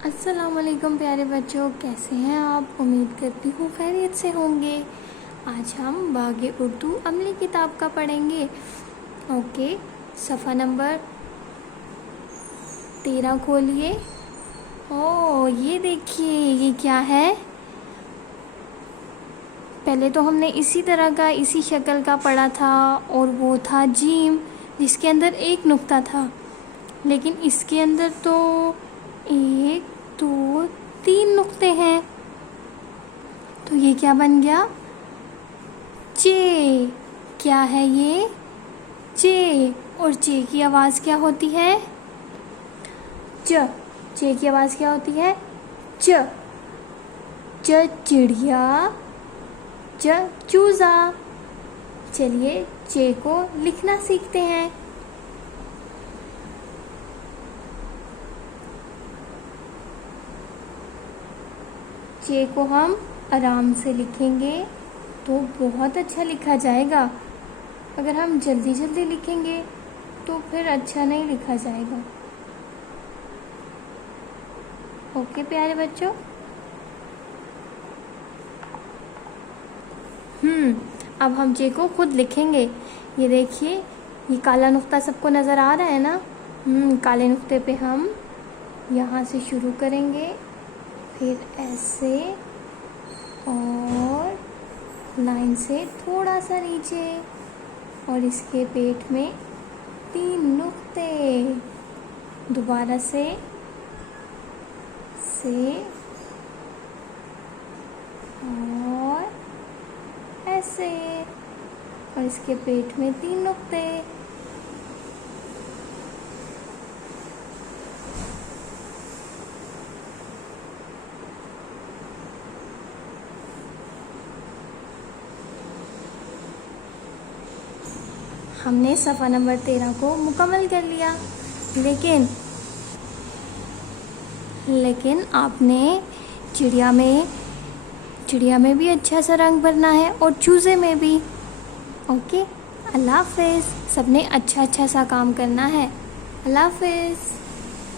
अस्सलाम वालेकुम प्यारे बच्चों, कैसे हैं आप। उम्मीद करती हूँ खैरियत से होंगे। आज हम बाग़े उर्दू अमली किताब का पढ़ेंगे। ओके, सफ़ा नंबर 13 खोलिए। ये देखिए, ये क्या है। पहले तो हमने इसी तरह का, इसी शक्ल का पढ़ा था और वो था जीम, जिसके अंदर एक नुक्ता था। लेकिन इसके अंदर तो 1 2 3 नुक्ते हैं। तो ये क्या बन गया? चे। क्या है ये? चे। और चे की आवाज़ क्या होती है? च। चे की आवाज़ क्या होती है? च। च चिड़िया, च चूज़ा। चलिए चे को लिखना सीखते हैं। चे को हम आराम से लिखेंगे तो बहुत अच्छा लिखा जाएगा। अगर हम जल्दी जल्दी लिखेंगे तो फिर अच्छा नहीं लिखा जाएगा। ओके प्यारे बच्चों। अब हम चे को खुद लिखेंगे। ये देखिए, ये काला नुक्ता सबको नज़र आ रहा है ना। काले नुक्ते पे हम यहाँ से शुरू करेंगे, फिर ऐसे और लाइन से थोड़ा सा नीचे और इसके पेट में 3 नुक्ते। दोबारा से और ऐसे और इसके पेट में 3 नुक्ते। हमने सफ़ा नंबर 13 को मुकम्मल कर लिया। लेकिन आपने चिड़िया में भी अच्छा सा रंग भरना है और चूज़े में भी। ओके, अल्लाह हाफ़िज़। सबने अच्छा सा काम करना है। अल्लाह हाफ़िज़।